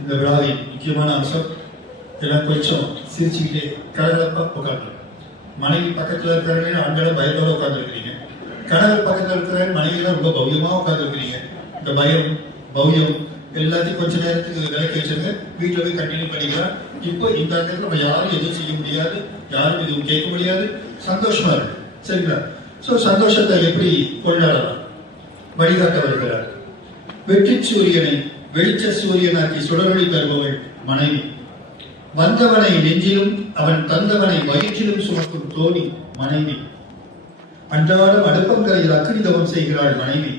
இந்த விழாவின் முக்கியமான அம்சம் எல்லாம் கொஞ்சம் சிரிச்சுக்கிட்டே கலகலப்பா உட்காந்து மனைவி பக்கத்துல இருக்கிறவங்க ஆண்களை பயத்தோட உட்காந்துருக்கிறீங்க கணவர் பக்கத்துல இருக்கிற மனைவியெல்லாம் ரொம்ப பவ்யமா உட்காந்துருக்கிறீங்க இந்த பயம் பவ்யம் எல்லாத்தையும் கொஞ்ச நேரத்துக்கு விலக்கி வச்சிருங்க. வீட்டில் போய் கண்டினியூ பண்ணிக்கலாம். இப்போ இந்த நேரத்தில் நம்ம யாரும் எதுவும் செய்ய முடியாது. யாரும் எதுவும் கேட்க முடியாது. சந்தோஷமா இருக்கு சரிங்களா? ஸோ சந்தோஷத்தை எப்படி கொண்டாடலாம்? வழிகாட்ட வருகிறார் வெற்றி சூரியனை வெளிச்ச சூரியனாக்கி சுடரொளி தருபவள் மனைவி. வந்தவனை நெஞ்சிலும் அவன் தந்தவனை வயிற்றிலும் சுமக்கும் தோழி மனைவி. அன்றாடம் அடுப்பங்கரையில் அக்னிதவம் செய்கிறாள் மனைவி.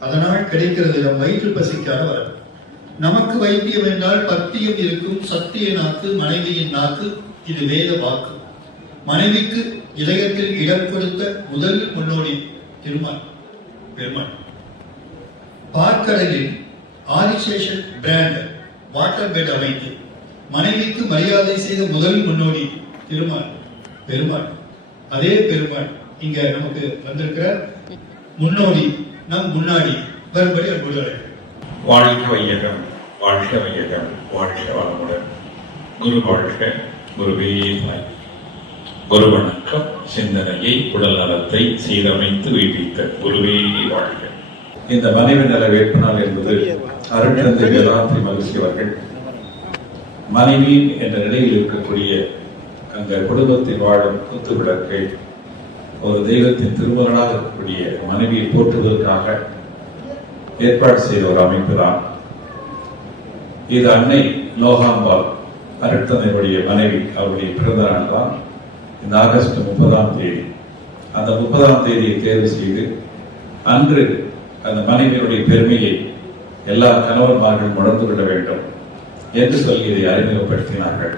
அதனால் கிடைக்கிறது நம் வயிற்று பசிக்கான வரம் நமக்கு வைத்தியம் என்றால் பத்தியம் இருக்கும் சத்திய நாக்கு மனைவியின் நாக்கு இது வேத வாக்கு. மனைவிக்கு இதயத்தில் இடம் கொடுத்த முதல் முன்னோடி திருமண் பெருமான் பார்க்கடலில் ஆதிசேஷன் பிராண்ட் வாட்டர் பெட் அமைத்து மனைவிக்கு மரியாதை செய்த முதல் முன்னோடி திருமால் பெருமாள். அதே பெருமாள் இங்க நமக்கு வந்திருக்கிற முன்னோடி நம் முன்னாடி வரும்படி அன்போடு. வாழ்க வையகம் வாழ்க வையகம் வாழ்க வளமுடன். குரு வாழ்க குருவே தாய். குரு வணக்கம் சிந்தனையை உடல் நலத்தை சீரமைத்து உயிர்ப்பித்த குருவே வாழ்க. இந்த மனைவி நல வேட்புநாள் என்பது அருட்தந்தை வேதாந்தி மகிழ்ச்சி அவர்கள் மனைவி என்ற நிலையில் இருக்கக்கூடிய அந்த குடும்பத்தில் வாழும் குத்து விளக்கை ஒரு தெய்வத்தின் திருமகனாக இருக்கக்கூடிய மனைவியை போற்றுவதற்காக ஏற்பாடு செய்த ஒரு அமைப்பு தான் இது அன்னை லோகாம்பாள் அருட்தந்தையுடைய மனைவி அவருடைய பிறந்த நாள் தான் இந்த ஆகஸ்ட் முப்பதாம் தேதி. அந்த முப்பதாம் தேதியை தேர்வு செய்து அன்று அந்த மனைவியினுடைய பெருமையை எல்லா கணவன்மார்கள் உணர்ந்து கொள்ள வேண்டும் என்று சொல்லி இதை அறிமுகப்படுத்தினார்கள்.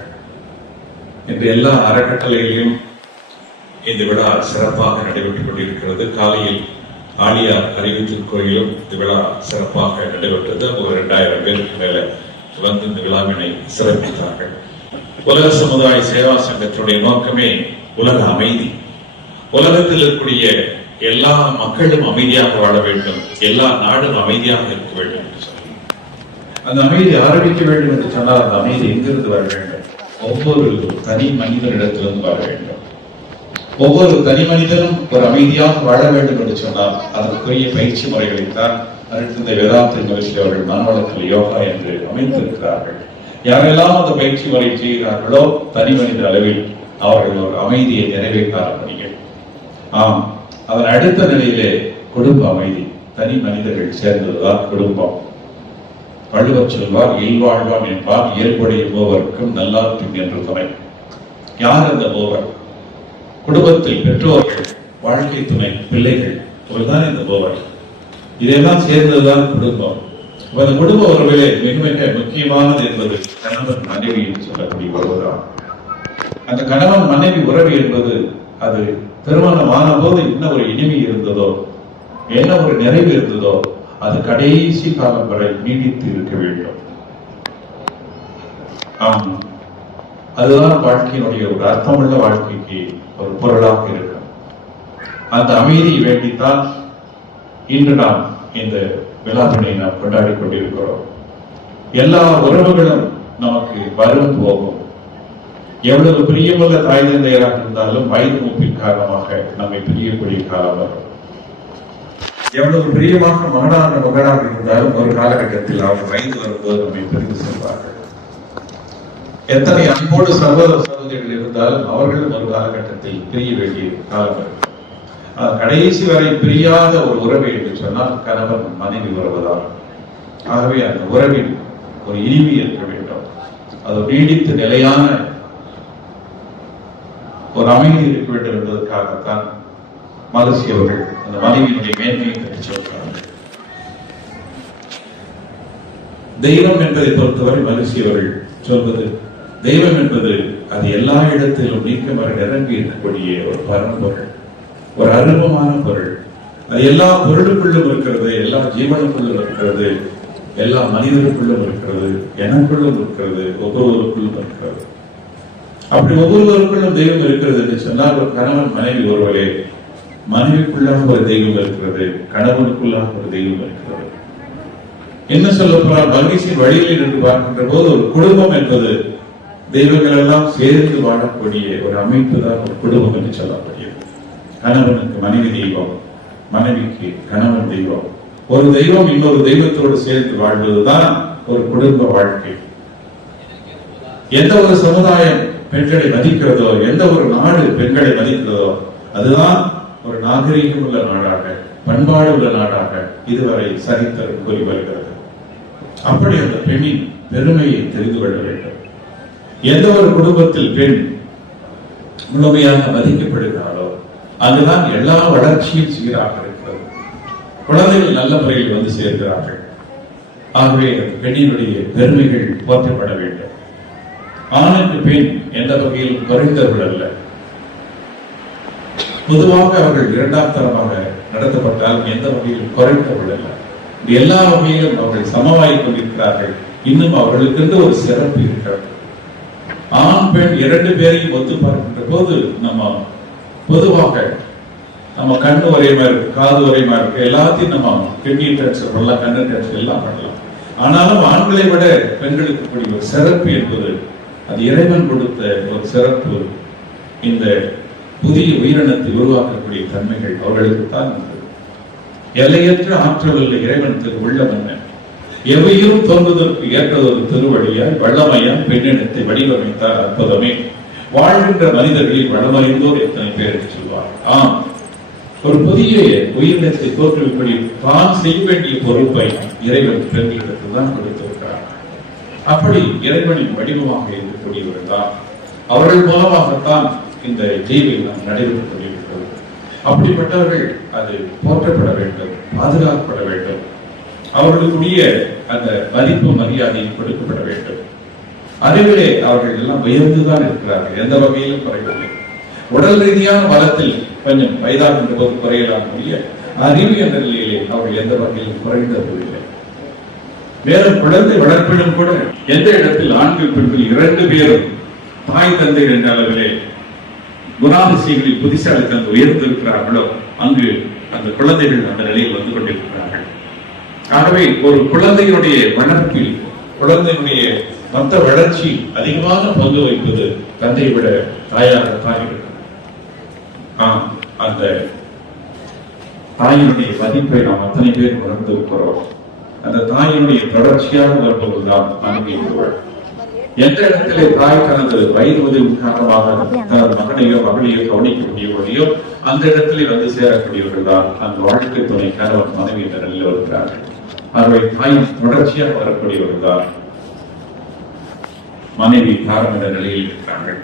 இன்று எல்லா அறக்கட்டளையிலும் இந்த விழா சிறப்பாக நடைபெற்றுக் கொண்டிருக்கிறது. காலையில் ஆலியார் அறிவித்தல் கோயிலும் இந்த விழா சிறப்பாக நடைபெற்றது. ஒரு இரண்டாயிரம் பேருக்கு மேல வந்து இந்த விழாவினை சிறப்பித்தார்கள். உலக சமுதாய சேவா சங்கத்தினுடைய நோக்கமே உலக அமைதி. உலகத்தில் இருக்கக்கூடிய எல்லா மக்களும் அமைதியாக வாழ வேண்டும். எல்லா நாடும் அமைதியாக இருக்க வேண்டும். அந்த அமைதி ஆரம்பிக்க வேண்டும் என்று சொன்னால் அந்த அமைதி எங்கிருந்து வர வேண்டும்? ஒவ்வொரு தனி மனிதனிடத்திலிருந்து வர வேண்டும். ஒவ்வொரு தனி மனிதனும் ஒரு அமைதியாக வாழ வேண்டும் என்று சொன்னால் அதற்குரிய பயிற்சி முறைகளைத்தான் அடுத்த வேதாந்த நிகழ்ச்சி அவர்கள் மனவளத்தில் யோகா என்று அமைத்திருக்கிறார்கள். யாரெல்லாம் அந்த பயிற்சி முறை செய்கிறார்களோ தனி மனித அளவில் அவர்கள் ஒரு அமைதியை நிறைவேற்ற ஆரம்பிகள் ஆம் அதன் அடுத்த நிலையிலே குடும்ப அமைதி தனி மனிதர்கள் சேர்ந்ததுதான் குடும்பம். வள்ளுவர் செல்வார் இல்வாழ்வான் என்பார் இயல்புடைய மூவருக்கும் நல்லார்க்கும் என்று துணை யார் அந்த போவர்? குடும்பத்தில் பெற்றோர்கள் வாழ்க்கை துணை பிள்ளைகள் இவர்தான் இந்த போவர். இதெல்லாம் சேர்ந்ததுதான் குடும்பம். இந்த அந்த குடும்ப உறவிலே மிக மிக முக்கியமானது என்பது கணவன் மனைவி என்று சொல்லக்கூடிய உறவுதான் அந்த கணவன் மனைவி உறவு என்பது அது திருமணமான போது என்ன ஒரு இனிமை இருந்ததோ என்ன ஒரு நிறைவு இருந்ததோ அது கடைசி காலம் வரை நீடித்து இருக்க வேண்டும். ஆம். அதுதான் வாழ்க்கையினுடைய ஒரு அர்த்தமுள்ள வாழ்க்கைக்கு ஒரு பொருளாக இருக்கும். அந்த அமைதியை வேண்டித்தான் இன்று நாம் இந்த விழாவினை நாம் கொண்டாடி கொண்டிருக்கிறோம். எல்லா உறவுகளும் நமக்கு வரும் போகும். எவ்வளவு பிரியமுள்ள தாய் தந்தையராக இருந்தாலும் வயது மூப்பின் காரணமாக நம்மை பிரியக்கூடிய காலம் வரும். எவ்வளவு பிரியமாக மகனான மகனாக இருந்தாலும் ஒரு காலகட்டத்தில் அவர் வயது வரும்போது நம்மை பிரிந்து செல்வார்கள். எத்தனை அன்போடு சகோதர சகோதரிகள் இருந்தாலும் அவர்களும் ஒரு காலகட்டத்தில் பிரிய வேண்டிய காலம் கடைசி வரை பிரியாத ஒரு உறவு என்று சொன்னால் கணவன் மனைவி உறவுதான். ஆகவே அந்த உறவில் ஒரு இனிமை இருக்க வேண்டும். அது நீடித்து நிலையான ஒரு அமைதி இருக்க வேண்டும் என்பதற்காகத்தான் மகசி அவர்கள் அந்த மனைவியினுடைய மேன்மையை பற்றி தெய்வம் என்பதை பொறுத்தவரை மகர்ஷி அவர்கள் சொல்வது தெய்வம் என்பது அது எல்லா இடத்திலும் நீக்கமர நிரம்பி இருக்கக்கூடிய ஒரு பரம்பொருள் ஒரு அருபமான பொருள். அது எல்லா பொருளுக்குள்ளும் இருக்கிறது எல்லா ஜீவனுக்குள்ளும் இருக்கிறது எல்லா மனிதருக்குள்ளும் இருக்கிறது எனக்குள்ளும் இருக்கிறது ஒவ்வொருவருக்குள்ளும் இருக்கிறது. அப்படி ஒவ்வொருவருக்குள்ளும் தெய்வம் இருக்கிறது என்று சொன்னால் ஒரு கணவன் மனைவி ஒருவரே மனைவிக்குள்ளாக ஒரு தெய்வம் இருக்கிறது கணவனுக்குள்ளாக ஒரு தெய்வம் இருக்கிறது. என்ன சொல்ல போனால் மகிழ்ச்சியின் வழியில் நின்று பார்க்கின்ற போது ஒரு குடும்பம் என்பது தெய்வங்கள் எல்லாம் சேர்ந்து வாழக்கூடிய ஒரு அமைப்பு தான் ஒரு குடும்பம் என்று சொல்லக்கூடியது கணவனுக்கு மனைவி தெய்வம் மனைவிக்கு கணவன் தெய்வம். ஒரு தெய்வம் இன்னொரு தெய்வத்தோடு சேர்ந்து வாழ்வதுதான் ஒரு குடும்ப வாழ்க்கை. எந்த ஒரு சமுதாயம் பெண்களை மதிக்கிறதோ எந்த ஒரு நாடு பெண்களை மதிக்கிறதோ அதுதான் ஒரு நாகரீகம் உள்ள நாடாக பண்பாடு உள்ள நாடாக இதுவரை சரித்திரம் கூறி வருகிறது. அப்படி அந்த பெண்ணின் பெருமையை தெரிந்து கொள்ள வேண்டும். எந்த ஒரு குடும்பத்தில் பெண் முழுமையாக மதிக்கப்படுகிறாளோ அங்குதான் எல்லா வளர்ச்சியும் சீராக இருக்கிறது. குழந்தைகள் நல்ல முறையில் வந்து சேர்கிறார்கள். ஆகவே அந்த பெண்ணினுடைய பெருமைகள் போற்றப்பட வேண்டும். ஆணுக்கு பெண் எந்த வகையிலும் குறைந்தவர்கள் அல்ல. பொதுவாக அவர்கள் இரண்டாம் தரமாக நடத்தப்பட்டால் எந்த வகையிலும் குறைந்தவர்கள் எல்லா வகையிலும் அவர்கள் சமவாய் கொண்டிருக்கிறார்கள். இன்னும் அவர்களுக்கு ஒரு சிறப்பு இருக்கிறது. ஆண் பெண் இரண்டு பேரையும் ஒத்து பார்க்கின்ற போது நம்ம பொதுவாக நம்ம கண்ணு வரையமா இருக்கு காது ஒரேமா இருக்கு. எல்லாத்தையும் நம்ம கிட்னி டிரான்ஸ்ஃபர் பண்ணலாம் கண்ணு டிரான்ஸ்ஃபர் எல்லாம் பண்ணலாம். ஆனாலும் ஆண்களை விட பெண்களுக்கு கூடிய ஒரு சிறப்பு என்பது அது இறைவன் கொடுத்த ஒரு சிறப்பு இந்த புதிய உயிரினத்தை உருவாக்கக்கூடிய தன்மைகள் அவர்களுக்கு தான் உண்டு. எல்லையற்ற ஆற்றல் உள்ள இறைவன் திரு உள்ளம் என்ன எவையும் தோன்றுவதற்கு ஏற்றதொரு திருவடியாய் வல்லமையால் பெண்ணினத்தை வடிவமைத்தார் அற்புதமே. வாழ்கின்ற மனிதர்களில் வளமறிந்தோர் எத்தனை பேர் சொல்வார். ஆம் ஒரு புதிய உயிரினத்தை தோற்றுவிப்படி தான் செய்ய வேண்டிய பொறுப்பை இறைவன் பெண்களுக்கு தான் கொடுத்திருக்கிறார். அப்படி இறைவனின் வடிவமாக இருக்கக்கூடியவர்கள் தான். அவர்கள் மூலமாகத்தான் இந்த தீவில் நாம் நடைபெற்றுக் அப்படிப்பட்டவர்கள் அது போற்றப்பட வேண்டும் பாதுகாக்கப்பட வேண்டும். அவர்களுக்குரிய அந்த மதிப்பு மரியாதை கொடுக்கப்பட வேண்டும். அறிவிலே அவர்கள் எல்லாம் உயர்ந்துதான் இருக்கிறார்கள். எந்த வகையிலும் குறையவில்லை உடல் ரீதியான பலத்தில் கொஞ்சம் வயதாகின்ற போது குறையலாம் முடிய அறிவு என்ற நிலையிலே அவர்கள் எந்த வகையிலும் குறைந்ததில்லை மேலும் குழந்தை வளர்ப்பிலும் கூட எந்த இடத்தில் ஆண்கள் பெண்கள் இரண்டு பேரும் தாய் தந்தை என்ற அளவிலே குணாதிசயங்களில் புத்திசாலித்தனம் உயர்ந்திருக்கிறார்களோ அங்கு அந்த குழந்தைகள் அந்த நிலையில் வந்து கொண்டிருக்கிறார்கள். ஆகவே ஒரு குழந்தையினுடைய வளர்ப்பில் குழந்தையினுடைய மொத்த வளர்ச்சி அதிகமாக பங்கு வகிப்பது தந்தையை விட தாயாக தாய்கள். ஆம் அந்த தாயினுடைய மதிப்பை நாம் அத்தனை பேர் உணர்ந்திருக்கிறோம். அந்த தாயினுடைய தொடர்ச்சியாக வருபவர்கள் தான் என்பவள் எந்த இடத்திலே தாய் தனது வயிறு உதவி காரணமாக தனது மகனையோ மகளையோ கவனிக்க முடியவில்லையோ அந்த இடத்திலே வந்து சேரக்கூடியவர்கள் தான் அந்த வாழ்க்கை துணை கணவன் மனைவி என்ற நிலையில் வருகிறார்கள். அவருடைய தாய் தொடர்ச்சியாக வரக்கூடியவர்கள் தான் மனைவி காரணம் என்ற நிலையில் இருக்கிறார்கள்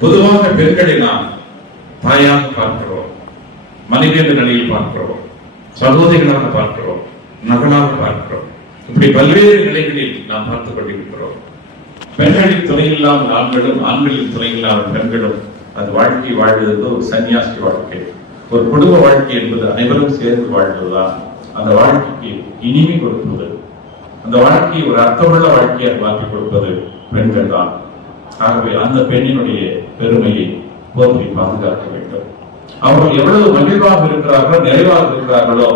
பொதுவாக பெண்களை நாம் தாயாக பார்க்கிறோம் மனைவி என்ற நிலையில் பார்க்கிறோம் சகோதரிகளாக பார்க்கிறோம் நகலாக பார்க்கிறோம். இப்படி பல்வேறு நிலைகளில் நாம் பார்த்துக் கொண்டிருக்கிறோம். பெண்களின் துணை இல்லாமல் ஆண்களும் ஆண்களின் துணை இல்லாமல் பெண்களும் அது வாழ்க்கை வாழ்வது ஒரு சன்னியாசி வாழ்க்கை. ஒரு குடும்ப வாழ்க்கை என்பது அனைவரும் சேர்ந்து வாழ்வதுதான். அந்த வாழ்க்கைக்கு இனிமை கொடுப்பது. அந்த வாழ்க்கையை ஒரு அர்த்தமுள்ள வாழ்க்கையாக மாற்றிக் கொடுப்பது பெண்கள் தான். ஆகவே அந்த பெண்ணினுடைய பெருமையை போற்றி பாதுகாக்க வேண்டும். அவர்கள் எவ்வளவு மகிழ்வாக இருக்கிறார்களோ நிறைவாக இருக்கிறார்களோ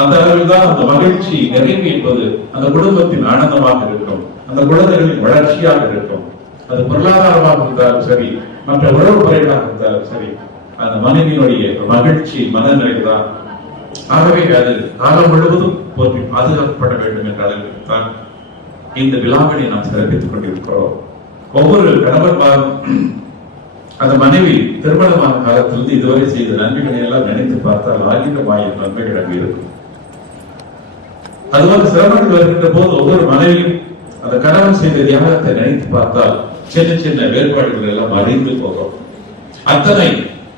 அந்த அளவில் தான் அந்த மகிழ்ச்சி நிறைவு என்பது அந்த குடும்பத்தின் ஆனந்தமாக இருக்கும். அந்த குழந்தைகளின் வளர்ச்சியாக இருக்கும். அது பொருளாதாரமாக இருந்தாலும் சரி மற்ற உறவு முறைகளாக இருந்தாலும் சரி அந்த மனைவியினுடைய மகிழ்ச்சி மனநிலை தான். ஆகவே அது காலம் முழுவதும் போற்றி பாதுகாக்கப்பட வேண்டும் என்ற அளவிற்கு தான் இந்த விழாவினை நாம் சிறப்பித்துக் கொண்டிருக்கிறோம். ஒவ்வொரு கணவன் அந்த மனைவி திருமணமான காலத்திலிருந்து இதுவரை செய்த நன்மைகளை எல்லாம் நினைத்து பார்த்தால் ஆயிரம் ஆயிரம் நன்மைகள் அங்கு இருக்கும். அதுபோல சிரமங்கள் வருகின்ற போது ஒவ்வொரு மனைவியும் அந்த கணவன் செய்த தியாகத்தை நினைத்து பார்த்தால் சின்ன சின்ன வேறுபாடுகள் எல்லாம் அறிந்து போகும். அத்தனை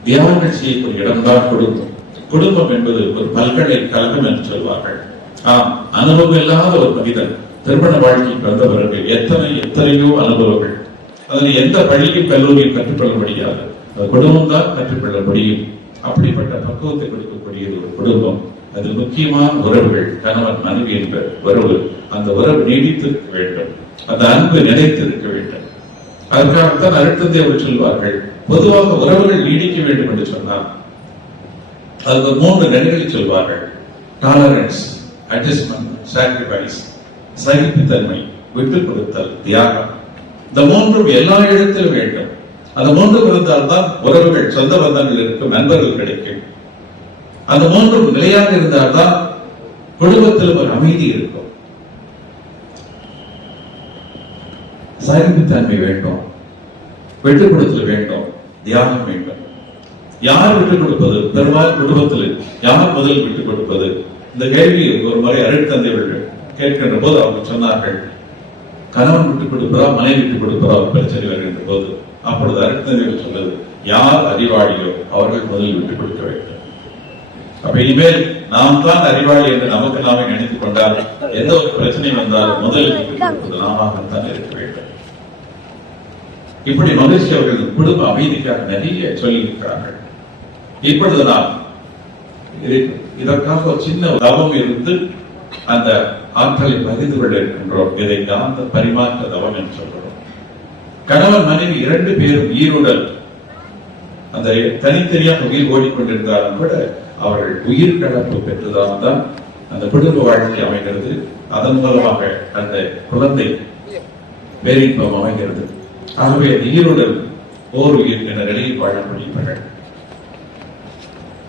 தியாகங்கள் செய்யக்கூடிய இடம்தான் குடும்பம். குடும்பம் என்பது ஒரு பல்கலைக்கழகம் என்று சொல்வார்கள். ஆம் அனுபவம் இல்லாத ஒரு மனிதன் திருமண வாழ்க்கைக்கு வந்தவர்கள் எத்தனை எத்தனையோ அனுபவங்கள். அதில் எந்த பள்ளியும் கல்லூரியும் கற்றுக்கொள்ள முடியாது. குடும்பம் தான் கற்றுக்கொள்ள முடியும். அப்படிப்பட்ட பக்குவத்தை கொடுக்கக்கூடியது ஒரு குடும்பம். அது முக்கியமான உறவுகள். கணவன் மனைவி என்ற உறவு அந்த உறவு நீடித்திருக்க வேண்டும். அந்த அன்பு நிலைத்திருக்க வேண்டும். அதற்காகத்தான் அழுத்தத்தை அவர் சொல்வார்கள். பொதுவாக உறவுகள் நீடிக்க வேண்டும் என்று சொன்னார் அது மூன்று நிலைகளை சொல்வார்கள். டாலரன்ஸ் அட்ஜஸ்ட்மெண்ட் சாக்ரிஃபைஸ் சகிப்புத்தன்மை விட்டுக் கொடுத்தல் தியாகம். இந்த மூன்றும் எல்லா இடத்திலும் வேண்டும். அந்த மூன்றும் இருந்தால்தான் உறவுகள் சொந்த பந்தங்கள் இருக்கும் நண்பர்கள் கிடைக்கும். அந்த மூன்றும் நிலையாக இருந்தால்தான் குடும்பத்தில் ஒரு அமைதி இருக்கும். சகிப்புத்தன்மை வேண்டும். விட்டுக் கொடுத்தல் வேண்டும். தியானம் வேண்டும். யார் விட்டுக் கொடுப்பது? பெரும்பாலும் குடும்பத்தில் யார் முதல் விட்டுக் கொடுப்பது? இந்த கேள்வியை ஒரு முறை அருட்தந்தைகள் கேட்கின்ற போது அவங்க சொன்னார்கள் கணவன் விட்டுக் கொடுப்பதா மனைவி விட்டுக் கொடுப்பதா ஒரு பிரச்சனை வருகின்ற போது? அப்பொழுது அருட்தந்தைகள் சொன்னது யார் அறிவாளியோ அவர்கள் முதலில் விட்டுக் கொடுக்க வேண்டும். அப்ப இனிமேல் நாம் தான் அறிவாளி என்று நமக்கு நாமே நினைத்துக் கொண்டால் எந்த ஒரு பிரச்சனை வந்தாலும் முதலில் விட்டுக் தான் நாமாகத்தான் இருக்க வேண்டும். இப்படி மகிழ்ச்சி அவர்கள் குடும்ப அமைதிக்காக நிறைய சொல்லியிருக்கிறார்கள். இப்பொழுது நாம் இது- இதற்காக ஒரு சின்ன தவம் இருந்து அந்த ஆற்றலை பகிர்ந்து கொள்ள இருக்கின்றோம். இதை காந்த பரிமாற்ற தவம் என்று சொல்கிறோம் கணவன் மனைவி இரண்டு பேரும் ஈருடல் அந்த தனித்தனியாக உயிர் ஓடிக்கொண்டிருந்தாலும் கூட அவர்கள் உயிர் கலப்பு பெற்றுதான் தான் அந்த குடும்ப வாழ்க்கை அமைகிறது. அதன் மூலமாக அந்த குழந்தை பேரின்பம் அமைகிறது. ஆகவே அந்த ஓர் உயிர் என்ற நிலையில் வாழ முடிந்தவர்கள்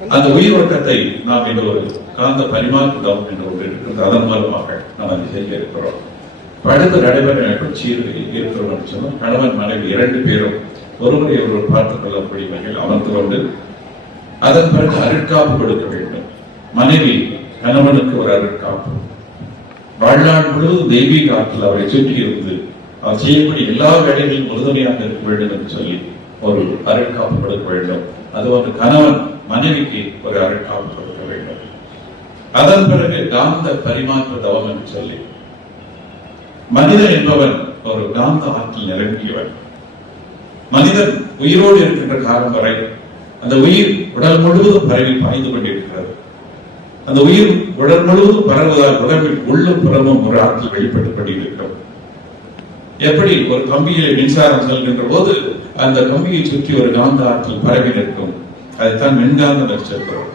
அந்த உயிர் ஓட்டத்தை நாம் இன்று ஒரு காந்த பரிமாற்றம் என்று ஒன்று இருக்கிறது. அதன் மூலமாக நாம் அதை செய்ய இருக்கிறோம். அடுத்து நடைபெற நிகழ்ச்சியில் இருக்கிறோம் சொன்னால் கணவன் மனைவி இரண்டு பேரும் ஒருவரை ஒருவர் பார்த்துக் கொள்ளக்கூடிய வகையில் அமர்ந்து கொண்டு அதன் பிறகு அருட்காப்பு கொடுக்க வேண்டும். மனைவி கணவனுக்கு ஒரு அருட்காப்பு. வாழ்நாள் முழுவதும் தெய்வீக ஆற்றல் அவரை சுற்றி இருந்து அவர் செய்யக்கூடிய எல்லா வேலைகளிலும் உறுதுணையாக இருக்க வேண்டும் என்று சொல்லி ஒரு அருட்காப்பு கொடுக்க வேண்டும். அது ஒரு கணவன் மனைவிக்கு ஒரு அருட்காப்பு கொடுக்க வேண்டும். அதன் பிறகு காந்த பரிமாற்ற தவம் என்று சொல்லி. மனிதன் என்பவன் ஒரு காந்த ஆற்றல் நிரம்பியவன். மனிதன் உயிரோடு இருக்கின்ற காலம் வரை அந்த உயிர் உடல் முழுவதும் பரவி பாய்ந்து கொண்டிருக்கிறது. அந்த உயிர் உடல் முழுவதும் பரவுவதால் உடம்பில் உள்ள புறமும் ஒரு ஆற்றல் வெளிப்பட்டுக் கொண்டிருக்கிறது எப்படி ஒரு கம்பியில் மின்சாரம் செல்கின்ற போது அந்த கம்பியை சுற்றி ஒரு காந்த ஆற்றல் பரவி நிற்கும். அதைத்தான் மின்காந்தம் வச்சிருக்கிறோம்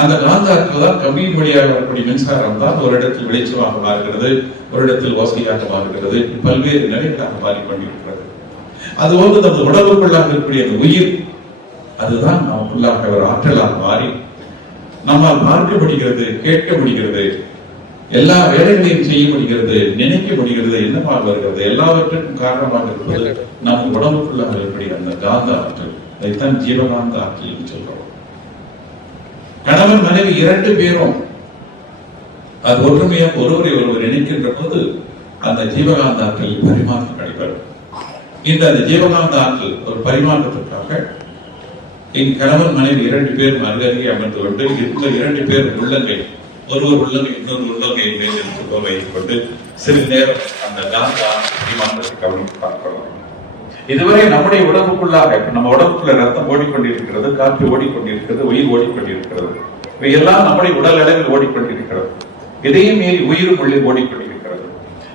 அந்த காந்த ஆற்றல் தான் கம்பியின் வழியாக வரக்கூடிய மின்சாரம் தான் ஒரு இடத்தில் வெளிச்சமாக மாறுகிறது ஒரு இடத்தில் ஓசையாக மாறுகிறது பல்வேறு நிலைகளாக மாறிக்கொண்டிருக்கிறது. அதுபோன்று நமது உடலுக்குள்ளாக இருக்கக்கூடிய அந்த உயிர் அதுதான் நமக்குள்ளாக ஒரு ஆற்றலாக மாறி நம்மால் பார்க்க முடிகிறது கேட்க முடிகிறது எல்லா வேலைகளையும் செய்ய முடிகிறது நினைக்க முடிகிறது என்னமாக வருகிறது எல்லாவற்றுக்கும் காரணமாக இருப்பது நம் உடம்புக்குள்ளாக இருக்கக்கூடிய அந்த காந்த ஆற்றல். அதைத்தான் ஜீவகாந்த ஆற்றல் என்று சொல்றோம். கணவன் மனைவி இரண்டு பேரும் அது ஒற்றுமையாக ஒருவரை ஒருவர் நினைக்கின்ற போது அந்த ஜீவகாந்த ஆற்றல் பரிமாற்றம் நடைபெறும். இந்த அந்த ஜீவகாந்த ஆற்றல் ஒரு பரிமாற்றத்திற்காக என் கணவர் மனைவி இரண்டு பேர் அருகருகே அமர்ந்து கொண்டு இருந்த இரண்டு பேர் உள்ளங்கை ஒருவர் உள்ளங்கை இன்னொரு உள்ளங்கை மேல் எடுத்து வைத்துக் கொண்டு சிறிது நேரம் அந்த காந்தா ஆற்றல் கவனித்து பார்க்கிறோம். இதுவரை நம்முடைய உடம்புக்குள்ளாக இப்ப நம்ம உடம்புக்குள்ள ரத்தம் ஓடிக்கொண்டிருக்கிறது காற்று ஓடிக்கொண்டிருக்கிறது உயிர் ஓடிக்கொண்டிருக்கிறது. இவை எல்லாம் நம்முடைய உடல் அளவில் ஓடிக்கொண்டிருக்கிறது. இதையும் மீறி உயிரும் உள்ளே ஓடிக்கொண்டிருக்கிறது.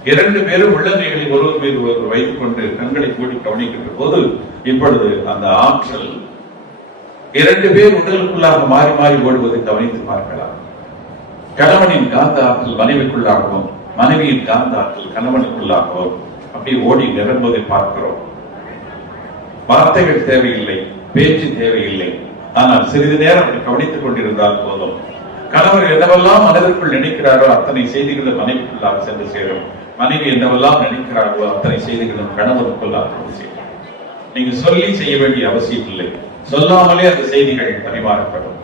இரண்டு பேரும் உள்ளங்கைகளை ஒருவர் மீது ஒருவர் வைத்துக் கொண்டு கண்களை கூடி கவனிக்கின்ற போது இப்பொழுது அந்த ஆற்றல் இரண்டு பேர் உடலுக்குள்ளாக மாறி மாறி ஓடுவதை கவனித்து பார்க்கலாம். கணவனின் காந்த ஆற்றல் மனைவிக்குள்ளாகவும் மனைவியின் காந்த ஆற்றல் கணவனுக்குள்ளாகவும் அப்படி ஓடி நிரம்புவதை பார்க்கிறோம். வார்த்தைகள் தேவையில்லை பேச்சு தேவையில்லை. ஆனால் சிறிது நேரம் அப்படி கவனித்துக் கொண்டிருந்தால் போதும். கணவர் என்னவெல்லாம் மனதிற்குள் நினைக்கிறாரோ அத்தனை செய்திகளும் மனைவிக்குள்ளாக சென்று சேரும். மனைவி என்னவெல்லாம் நினைக்கிறார்களோ அத்தனை செய்திகளும் கணவனுக்குள்ளாக சென்று சேரும். நீங்க சொல்லி செய்ய வேண்டிய அவசியம் இல்லை. சொல்லாமலே அந்த செய்திகள் பரிமாறப்படும்.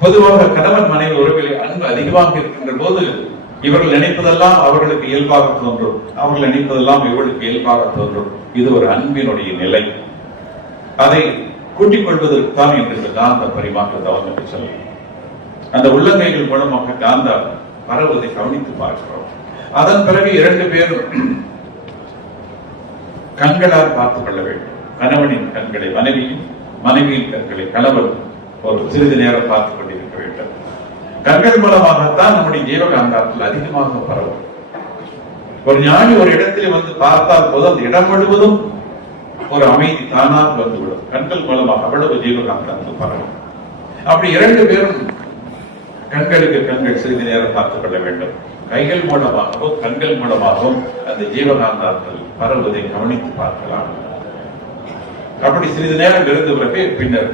பொதுவாக கணவன் மனைவி உறவில் அன்பு அதிகமாக இருக்கின்ற போது இவர்கள் நினைப்பதெல்லாம் அவர்களுக்கு இயல்பாக தோன்றும். அவர்கள் நினைப்பதெல்லாம் இவர்களுக்கு இயல்பாக தோன்றும். இது ஒரு அன்பினுடைய நிலை. அதை கூட்டிக் கொள்வதற்குத்தான் என்று இந்த காந்த பரிமாற்ற தவம் என்று சொல்லி அந்த உள்ளங்கைகள் மூலமாக காந்த பரவுவதை கவனித்து பார்க்கிறோம். அதன் பிறகு இரண்டு பேரும் கண்களால் பார்த்துக் கொள்ள வேண்டும். கணவனின் கண்களை மனைவியும் மனைவியின் கண்களை கணவன் ஒரு சிறிது நேரம் பார்த்துக் கொண்டிருக்க வேண்டும். கண்கள் மூலமாகத்தான் நம்முடைய ஜீவகாந்தாற்றல் அதிகமாக பரவும். ஒரு ஞானி ஒரு இடத்திலே வந்து பார்த்தால் போது அந்த இடம் முழுவதும் ஒரு அமைதி தானாக வந்துவிடும். கண்கள் மூலமாக அவ்வளவு ஜீவகாந்தாற்றல் பரவும். அப்படி இரண்டு பேரும் கண்களுக்கு கண்கள் சிறிது நேரம் பார்த்துக் கொள்ள வேண்டும். கைகள் மூலமாகவும் கண்கள் மூலமாகவும் அந்த ஜீவகாந்தாற்றல் பரவுவதை கவனித்து பார்க்கலாம். அப்படி சிறிது நேரம் இருந்த பிறகு பின்னர்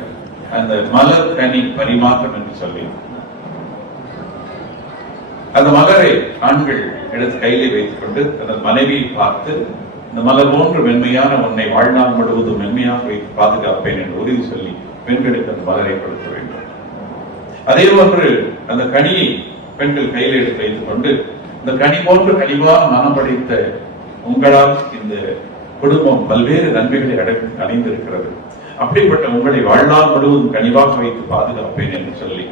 அந்த மலர் கனி பரிமாற்றம் என்று சொல்லி. அந்த மலரை ஆண்கள் எடுத்து கையிலே வைத்துக் கொண்டு தனது மனைவியை பார்த்து இந்த மலர் போன்று மென்மையான உன்னை வாழ்நாள் முழுவதும் மென்மையாக வைத்து பாதுகாப்பேன் என்று உறுதி சொல்லி பெண்களுக்கு அந்த மலரை கொடுக்க வேண்டும். அதே போன்று அந்த கனியை பெண்கள் கையில் எடுத்து வைத்துக் கொண்டு இந்த கனி போன்று கனிவான மனம் படைத்த உங்களால் இந்த குடும்பம் பல்வேறு நன்மைகளை அடை- அடைந்திருக்கிறது. அப்படிப்பட்ட உங்களை வாழ்நாள் முழுவதும் கனிவாக வைத்து பாதுகாப்பேன் என்று சொல்லி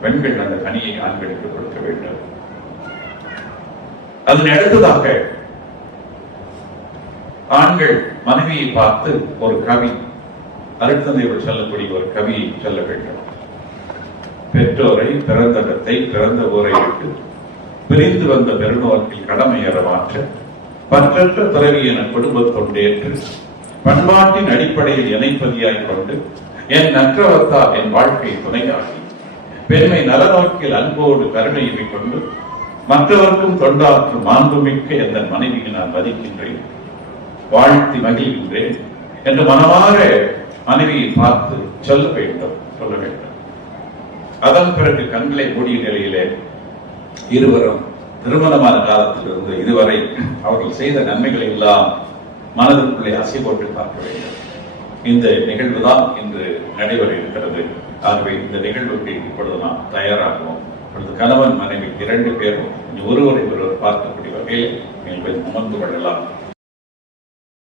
பெண்கள் அந்த கனியை ஆண்களுக்கு கொடுக்க வேண்டும். அதன் அடுத்ததாக ஆண்கள் மனைவியை பார்த்து ஒரு கவி அருட்தந்தைகள் சொல்லக்கூடிய ஒரு கவியை சொல்ல வேண்டும். பெற்றோரை பிறந்த இடத்தை பிறந்த ஊரை விட்டு பிரிந்து வந்த பெருநோக்கில் கடமையற மாற்ற பற்றற்ற துறவி என குடும்பத் தொண்டேற்று பண்பாட்டின் அடிப்படையில் இணைப்பதியாய் கொண்டு என் நற்றவத்தால் என் வாழ்க்கை துணையாகி பெண்மை நலநோக்கில் அன்போடு கருணையை கொண்டு மற்றவர்க்கும் தொண்டாற்றும் மாண்புமிக்க எந்த மனைவியை நான் மதிக்கின்றேன் வாழ்த்தி மகிழ்கின்றேன் என்று மனமாற மனைவியை பார்த்து சொல்ல வேண்டும் சொல்ல வேண்டும். அதன் பிறகு கண்களை மூடிய நிலையிலே இருவரும் திருமணமான காலத்திலிருந்து இதுவரை அவர்கள் செய்த நன்மைகளை எல்லாம் மனதிற்குள்ளே அசை போட்டு பார்க்க வேண்டும். இந்த நிகழ்வு தான் இன்று நடைபெற இருக்கிறது. ஆகவே இந்த நிகழ்வுக்கு இப்பொழுது நாம் தயாராகுவோம். இப்பொழுது கணவன் மனைவி இரண்டு பேரும் ஒருவரை ஒருவர் பார்க்கக்கூடிய வகையில் நீங்கள் அமர்ந்து கொள்ளலாம்.